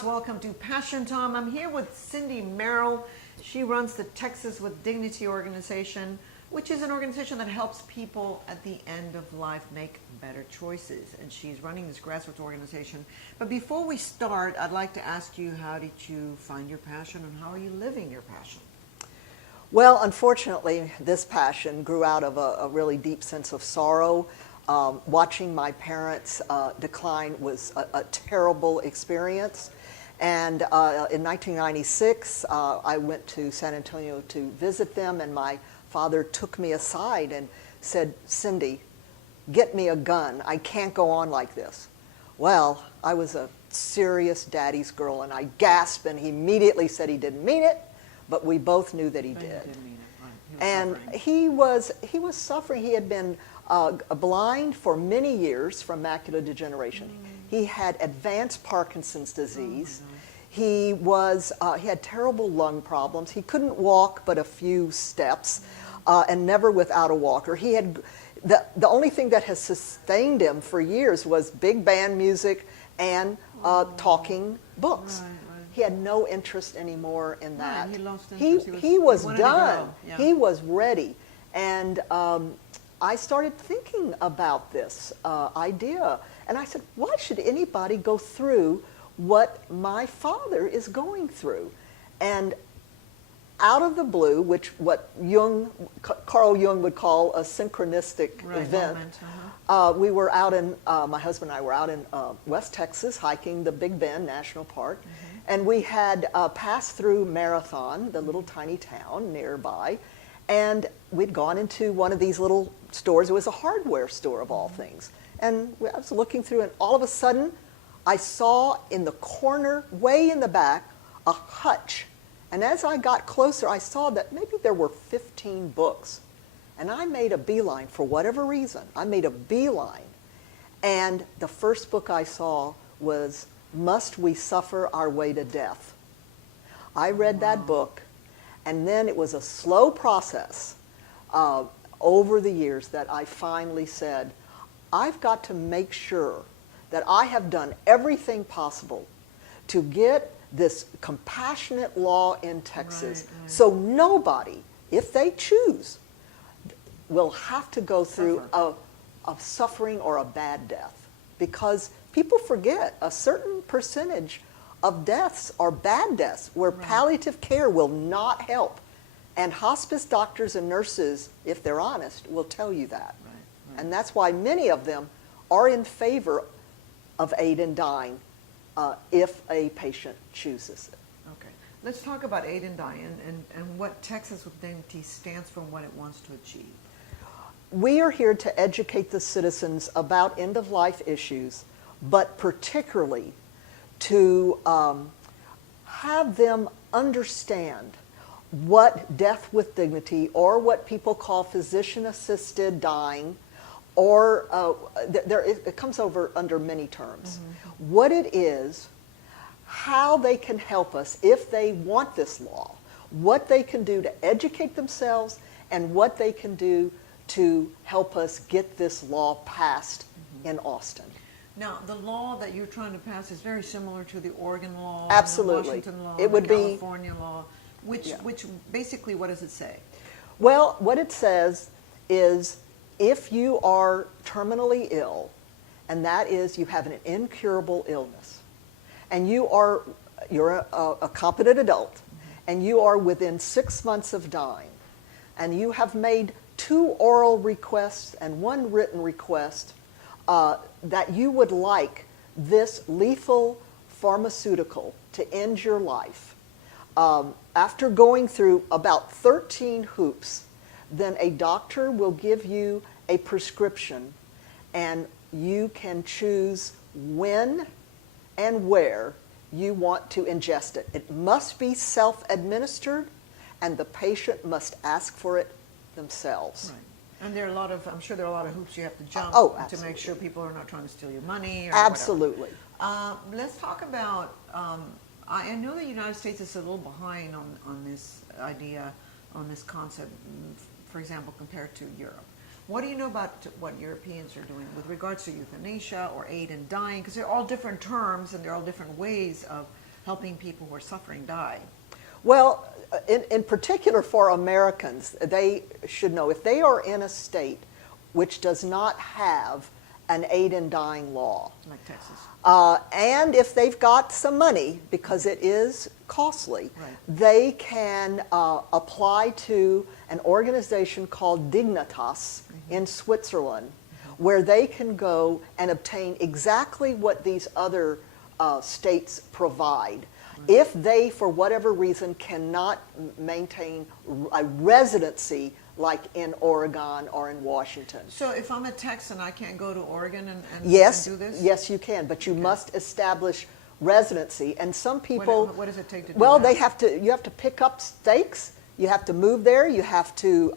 Gras. Welcome to Passion Time. I'm here with Cindy Merrill. She runs the Texas with Dignity organization, which is an organization that helps people at the end of life make better choices. And she's running this grassroots organization. But before we start, I'd like to ask you, how did you find your passion and how are you living your passion? Well, unfortunately, this passion grew out of a really deep sense of sorrow. Watching my parents decline was a terrible experience. And in 1996, I went to San Antonio to visit them, and my father took me aside and said, "Cindy, get me a gun. I can't go on like this." Well, I was a serious daddy's girl, and I gasped, and he immediately said he didn't mean it, but we both knew that he did. And he was suffering. He had been blind for many years from macular degeneration. He had advanced Parkinson's disease. He had terrible lung problems. He couldn't walk but a few steps, and never without a walker. He had the only thing that has sustained him for years was big band music and talking books. He had no interest anymore in that. He lost interest. He was done. Yeah. He was ready. And I started thinking about this idea. And I said, why should anybody go through what my father is going through? And out of the blue, what Carl Jung would call a synchronistic event, we were out in, my husband and I were out in West Texas hiking the Big Bend National Park. And we had passed through Marathon, the little tiny town nearby, and we'd gone into one of these little stores. It was a hardware store of all things. And I was looking through, and all of a sudden, I saw in the corner, way in the back, a hutch. And as I got closer, I saw that maybe there were 15 books. And I made a beeline, for whatever reason. I made a beeline. And the first book I saw was Must We Suffer Our Way to Death? I read that book, and then it was a slow process over the years that I finally said, I've got to make sure that I have done everything possible to get this compassionate law in Texas, so nobody, if they choose, will have to go through a suffering or a bad death. Because people forget a certain percentage of deaths are bad deaths where palliative care will not help. And hospice doctors and nurses, if they're honest, will tell you that. And that's why many of them are in favor of aid in dying if a patient chooses it. Okay. Let's talk about aid in dying and what Texas with Dignity stands for and what it wants to achieve. We are here to educate the citizens about end-of-life issues, but particularly to have them understand what death with dignity, or what people call physician-assisted dying, or it comes over under many terms. What it is, how they can help us if they want this law, what they can do to educate themselves, and what they can do to help us get this law passed in Austin. Now, the law that you're trying to pass is very similar to the Oregon law, Absolutely. the Washington law, it would the California law, which basically, what does it say? Well, what it says is if you are terminally ill, and that is you have an incurable illness, and you're a competent adult, and you are within 6 months of dying, and you have made 2 oral requests and 1 written request that you would like this lethal pharmaceutical to end your life. After going through about 13 hoops, then a doctor will give you a prescription, and you can choose when and where you want to ingest it. It must be self-administered, and the patient must ask for it themselves. And there are a lot of, I'm sure there are a lot of hoops you have to jump to make sure people are not trying to steal your money or Absolutely. Let's talk about, I know the United States is a little behind on this idea, on this concept, for example, compared to Europe. What do you know about what Europeans are doing with regards to euthanasia or aid in dying? Because they're all different terms and they're all different ways helping people who are suffering die? Well, in particular for Americans, they should know if they are in a state which does not have an aid in dying law, Like Texas. and if they've got some money, because it is costly, Right. they can apply to an organization called Dignitas in Switzerland, where they can go and obtain exactly what these other states provide. If they, for whatever reason, cannot maintain a residency like in Oregon or in Washington. So if I'm a Texan, I can't go to Oregon and Yes, do this? yes, you can, but you must establish residency. And some people, What does it take to do well, that? you have to pick up stakes. You have to move there. You have to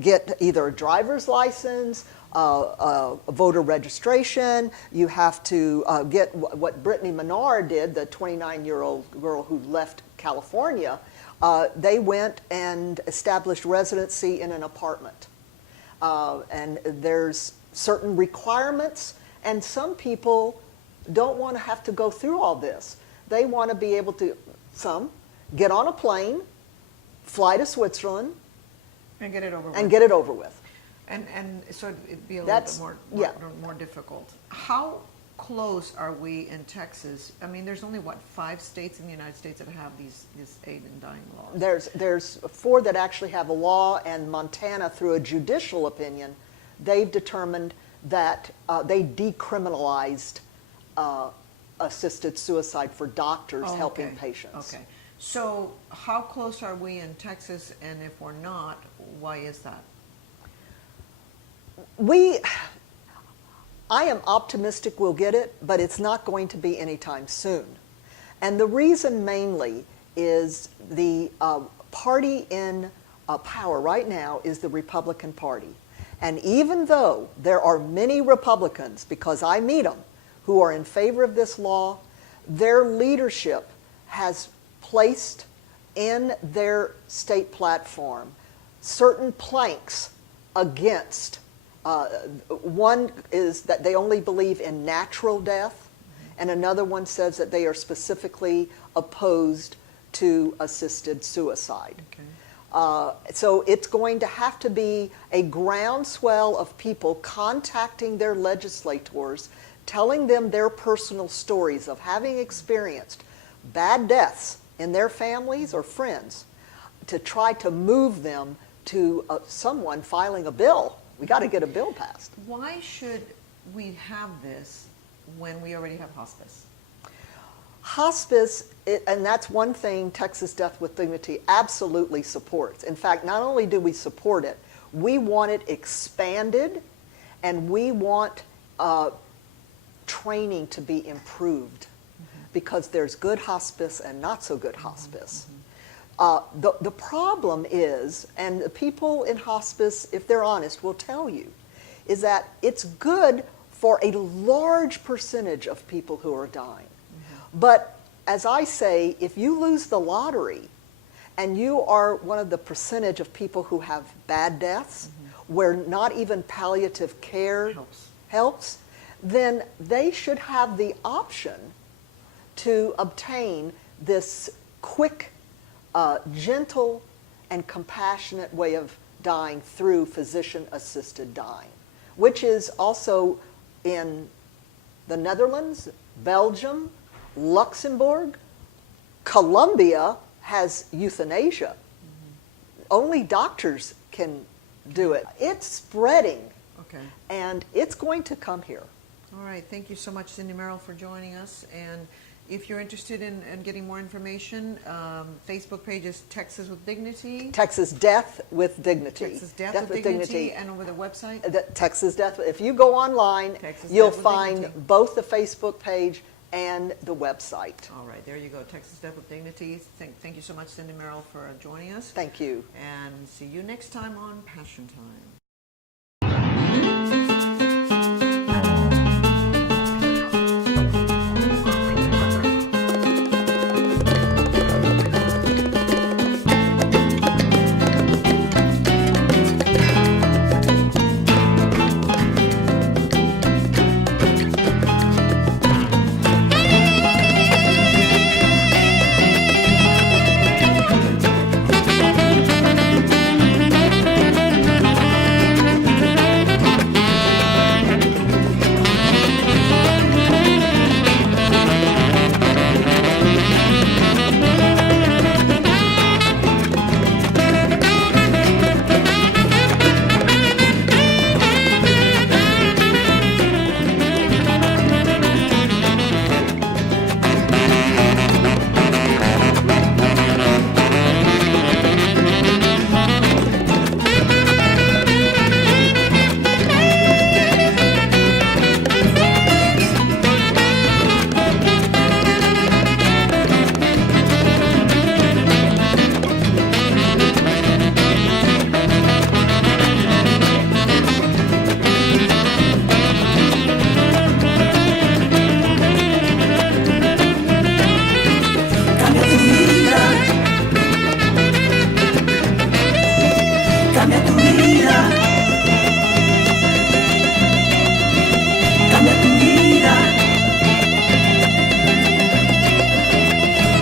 get either a driver's license, a voter registration. You have to get what Brittany Menard did, the 29-year-old girl who left California. They went and established residency in an apartment. And there's certain requirements, and some people don't want to have to go through all this. They want to be able to, some, get on a plane, fly to Switzerland, And get it over with. and get it over with. And so it'd be a That's- little bit yeah. more difficult. How close are we in Texas? I mean, there's only, what, 5 states in the United States that have these aid in dying laws? There's 4 that actually have a law, and Montana, through a judicial opinion, they've determined that they decriminalized assisted suicide for doctors Oh, helping okay. patients. Okay. So how close are we in Texas, and if we're not, why is that? I am optimistic we'll get it, but it's not going to be anytime soon. And the reason mainly is the party in power right now is the Republican Party. And even though there are many Republicans, because I meet them, who are in favor of this law, their leadership has placed in their state platform certain planks against. One is that they only believe in natural death, and another one says that they are specifically opposed to assisted suicide. Okay. So it's going to have to be a groundswell of people contacting their legislators, telling them their personal stories of having experienced bad deaths in their families or friends, to try to move them to someone filing a bill. We got to get a bill passed. Why should we have this when we already have hospice? Hospice, and that's one thing Texas Death with Dignity absolutely supports. In fact, not only do we support it, we want it expanded, and we want training to be improved, because there's good hospice and not so good hospice. The problem is, and the people in hospice, if they're honest, will tell you, is that it's good for a large percentage of people who are dying. But as I say, if you lose the lottery and you are one of the percentage of people who have bad deaths, where not even palliative care helps, then they should have the option to obtain this quick, gentle, and compassionate way of dying through physician-assisted dying, which is also in the Netherlands, Belgium, Luxembourg. Colombia has euthanasia. Only doctors can do it. It's spreading, Okay. and it's going to come here. All right. Thank you so much, Cindy Merrill, for joining us. And if you're interested in getting more information, Facebook page is Texas with Dignity. Texas Death with Dignity. Texas Death with Dignity. And over the website? Texas Death. If you go online, Texas you'll Death with find Dignity. both the Facebook page and the website. All right. There you go. Texas Death with Dignity. Thank you so much, Cindy Merrill, for joining us. Thank you. And see you next time on Passion Time.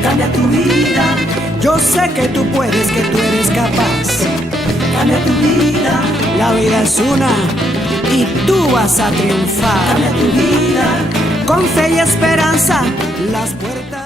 cambia tu vida. Yo sé que tú puedes, que tú eres capaz. Cambia tu vida. La vida es una y tú vas a triunfar. Cambia tu vida. Con fe y esperanza, las puertas